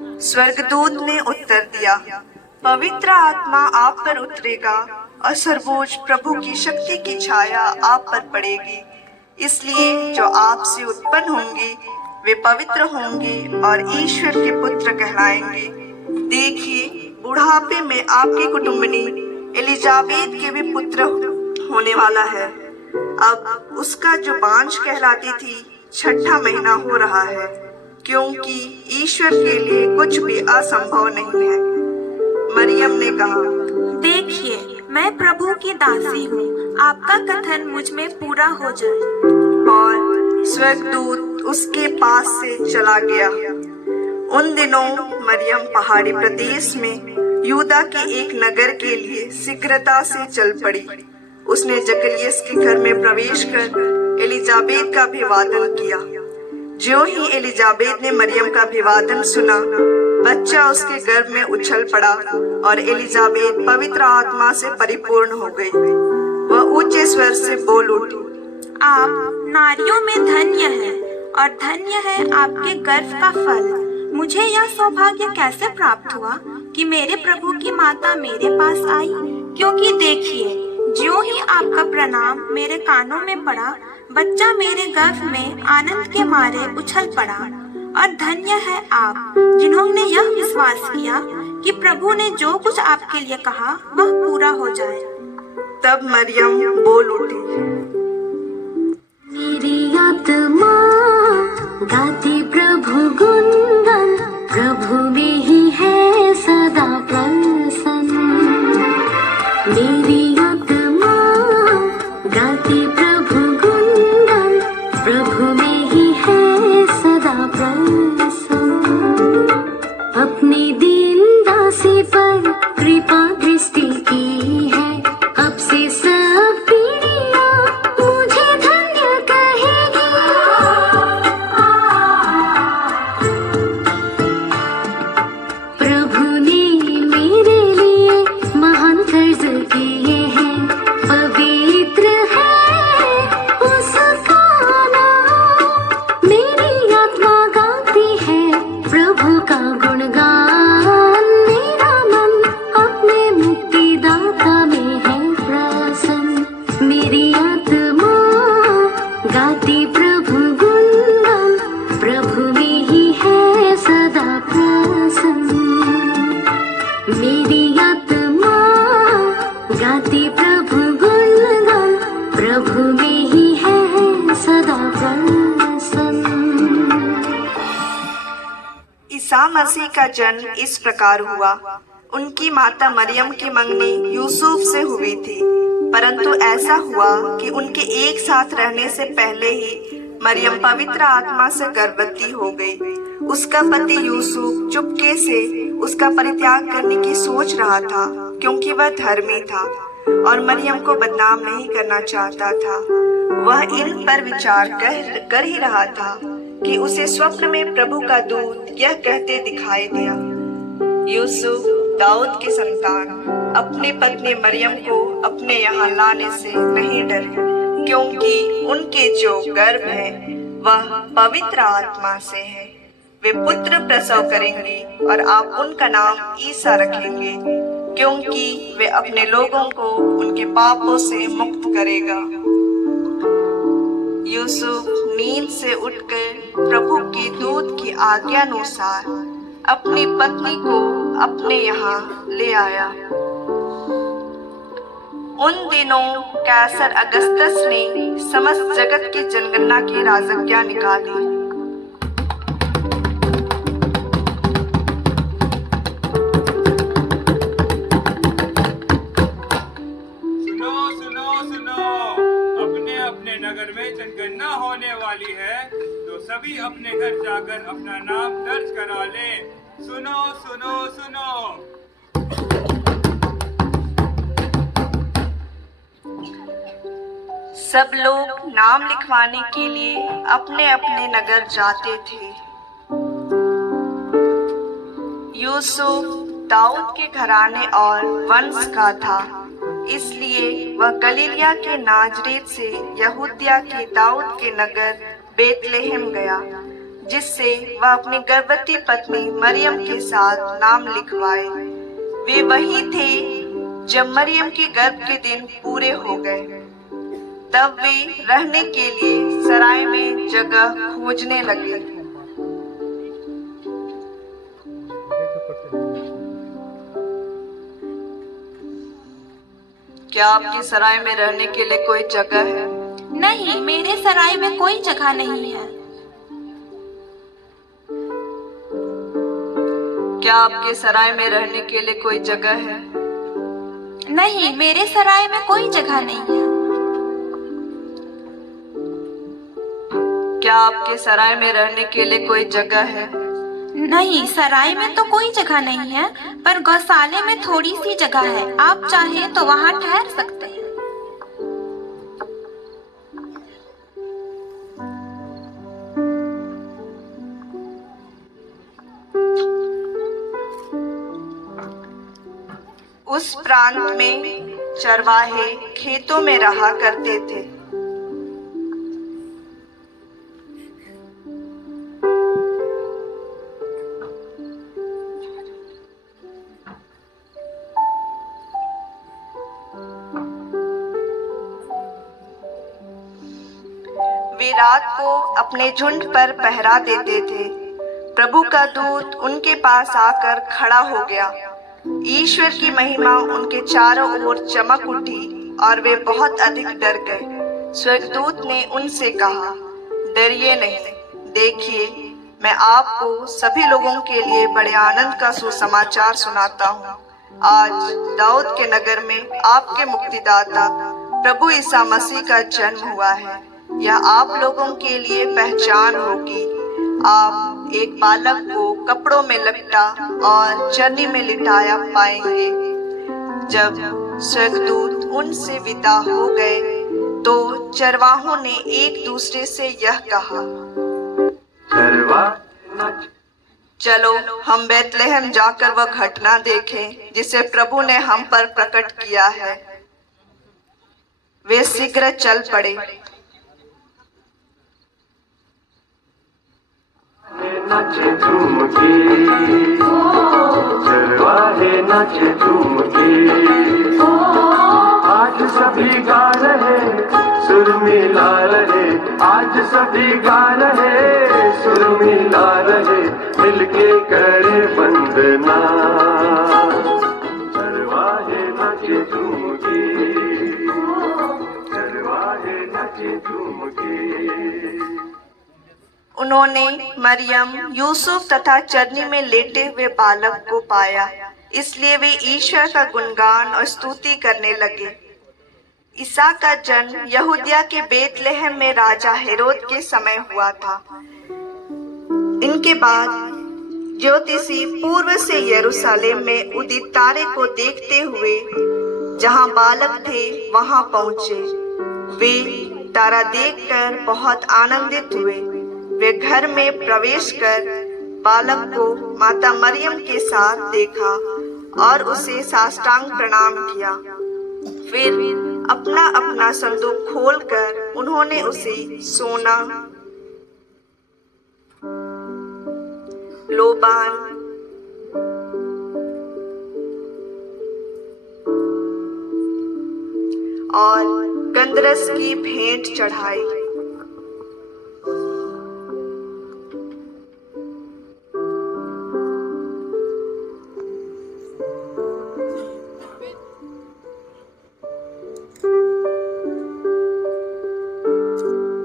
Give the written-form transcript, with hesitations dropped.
स्वर्गदूत ने उत्तर दिया, पवित्र आत्मा आप पर उतरेगा और सर्वोच्च प्रभु की शक्ति की छाया आप पर पड़ेगी। इसलिए जो आपसे उत्पन्न होंगे वे पवित्र होंगे और ईश्वर के पुत्र कहलाएंगे। देखिए, बुढ़ापे में आपकी कुटुंबनी एलिजाबेत के भी पुत्र होने वाला है। अब उसका जो बांझ कहलाती थी, छठा महीना हो रहा है, क्योंकि ईश्वर के लिए कुछ भी असंभव नहीं है। मरियम ने कहा, देखिए, मैं प्रभु की दासी हूँ, आपका कथन मुझ में पूरा हो जाए। और स्वर्गदूत उसके पास से चला गया। उन दिनों मरियम पहाड़ी प्रदेश में यूदा के एक नगर के लिए शीघ्रता से चल पड़ी। उसने जकरियस के घर में प्रवेश कर एलिजाबेत का अभिवादन किया। ज्यों ही एलिजाबेत ने मरियम का अभिवादन सुना, बच्चा उसके गर्भ में उछल पड़ा और एलिजाबेत पवित्र आत्मा से परिपूर्ण हो गई। वह ऊंचे स्वर से बोल उठी, आप नारियों में धन्य हैं और धन्य है आपके गर्भ का फल। मुझे यह सौभाग्य कैसे प्राप्त हुआ कि मेरे प्रभु की माता मेरे पास आई? क्योंकि देखिए, ज्यों ही आपका प्रणाम मेरे कानों में पड़ा, बच्चा मेरे गर्भ में आनंद के मारे उछल पड़ा। और धन्य है आप जिन्होंने यह विश्वास किया कि प्रभु ने जो कुछ आपके लिए कहा वह पूरा हो जाए। तब मरियम बोल उठी, मेरी आत्मा गाती प्रभु गुणगान, प्रभु में ही है सदा प्रसन्न। मेरी आत्मा गाती प्रभु गुणगान, प्रभु में ही है सदा प्रसन्न। अपने दीन दासी पर कृपा दृष्टि की है, अब से सब पीढ़ियां मुझे धन्य कहेगी। प्रभु ने मेरे लिए महान कर्ज किए हैं, पवित्र है उसका नाम। मेरी आत्मा गाती है प्रभु का गुणगान, मेरा मन अपने मुक्तिदाता में है प्रसन्न। मेरी आत्मा गाती प्रभु गुणगान, प्रभु में ही है सदा प्रसन्न। मेरी आत्मा गाती प्रभु गुणगान, प्रभु में ही है सदा प्रसन्न। ईसा मसीह का जन्म इस प्रकार हुआ। उनकी माता मरियम की मंगनी यूसुफ से हुई थी, परंतु ऐसा हुआ कि उनके एक साथ रहने से पहले ही मरियम पवित्र आत्मा से गर्भवती हो गई। उसका पति यूसुफ चुपके से उसका परित्याग करने की सोच रहा था, क्योंकि वह धर्मी था और मरियम को बदनाम नहीं करना चाहता था। वह इन पर विचार कर ही रहा था कि उसे स्वप्न में प्रभु का दूत यह कहते दिखाई दिया, यूसुफ दाऊद की संतान, अपनी पत्नी मरियम को अपने यहाँ लाने से नहीं डरे, क्योंकि उनके जो गर्भ है वह पवित्र आत्मा से है। वे पुत्र प्रसव करेंगी और आप उनका नाम ईसा रखेंगे, क्योंकि वे अपने लोगों को उनके पापों से मुक्त करेगा। यूसुफ नींद से उठकर प्रभु की दूत की आज्ञानुसार अपनी पत्नी को अपने यहाँ ले आया। उन दिनों कैसर अगस्तस ने समस्त जगत की जनगणना की राजज्ञा निकाली। अपने नगर में जनगणना होने वाली है, तो सभी अपने घर जाकर अपना नाम दर्ज करा लें। सुनो सुनो सुनो। सब लोग नाम लिखवाने के लिए अपने अपने नगर जाते थे। यूसुफ दाऊद के घराने और वंश का था, इसलिए वह गलीलिया के नाजरेत से यहूदिया के दाऊद के नगर बेतलेहम गया, जिससे वह अपनी गर्भवती पत्नी मरियम के साथ नाम लिखवाए। वे वही थे जब मरियम के गर्भ के दिन पूरे हो गए। तब वे रहने के लिए सराय में जगह खोजने लगे। क्या आपकी सराय में रहने के लिए कोई जगह है? नहीं, मेरे सराय में कोई जगह नहीं है। क्या आपके सराय में रहने के लिए कोई जगह है? नहीं, मेरे सराय में कोई जगह नहीं है। क्या आपके सराय में रहने के लिए कोई जगह है? नहीं, सराय में तो कोई जगह नहीं है, पर गौशाले में थोड़ी सी जगह है। आप चाहे तो वहाँ ठहर सकते हैं। उस प्रांत में चरवाहे खेतों में रहा करते थे। वे रात को अपने झुंड पर पहरा देते थे। प्रभु का दूत उनके पास आकर खड़ा हो गया। ईश्वर की महिमा उनके चारों ओर चमक उठी और वे बहुत अधिक डर गए। स्वर्गदूत ने उनसे कहा, डरिए नहीं, देखिए मैं आपको सभी लोगों के लिए बड़े आनंद का सुसमाचार सुनाता हूँ। आज दाऊद के नगर में आपके मुक्तिदाता प्रभु ईसा मसीह का जन्म हुआ है। यह आप लोगों के लिए पहचान होगी। आप एक बालक को कपड़ों में लपटा और चरनी में लिटाया पाएंगे। जब स्वर्गदूत उनसे विदा हो गए तो चरवाहों ने एक दूसरे से यह कहा, चलो हम बेतलेहम जाकर वह घटना देखें जिसे प्रभु ने हम पर प्रकट किया है। वे शीघ्र चल पड़े। नाचे झूम के, चरवाहे नाचे झूम के, आज सभी गा रहे सुर मिला रहे, आज सभी गा रहे सुर मिला रहे, मिलके करे वंदना। चरवाहे नाचे झूम के, चरवाहे नाचे झूम के। उन्होंने मरियम, यूसुफ तथा चरनी में लेटे हुए बालक को पाया, इसलिए वे ईश्वर का गुणगान और स्तुति करने लगे। ईसा का जन्म यहूदिया के बेतलेहम में राजा हेरोद के समय हुआ था। इनके बाद ज्योतिषी पूर्व से यरूशलेम में उदित तारे को देखते हुए जहां बालक थे वहां पहुंचे। वे तारा देखकर बहुत आनंदित हुए। वे घर में प्रवेश कर बालक को माता मरियम के साथ देखा और उसे साष्टांग प्रणाम किया। फिर अपना अपना संदूक खोलकर उन्होंने उसे सोना, लोबान, और गंधरस की भेंट चढ़ाई।